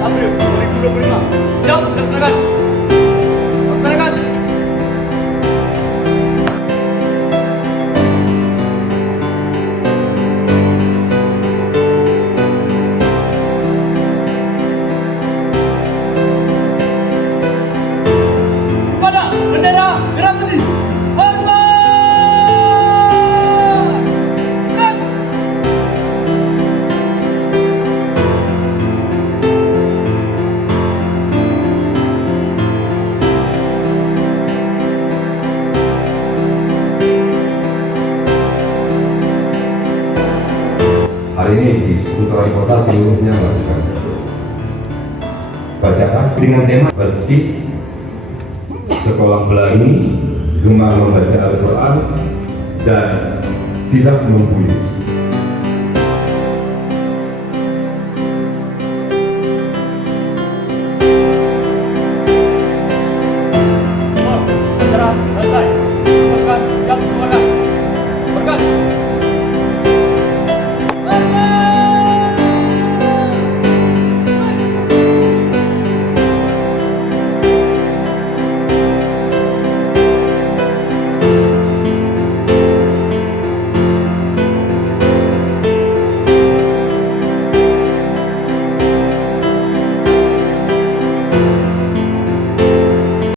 April 2025. Siap, laksanakan. Laksanakan. Pada bendera merah putih. Hormat! Kan? Hari ini di suku transportasi seluruhnya melakukan bacaan dengan tema bersih, sekolah pelangi, gemar membaca Al-Quran, dan tidak membuli.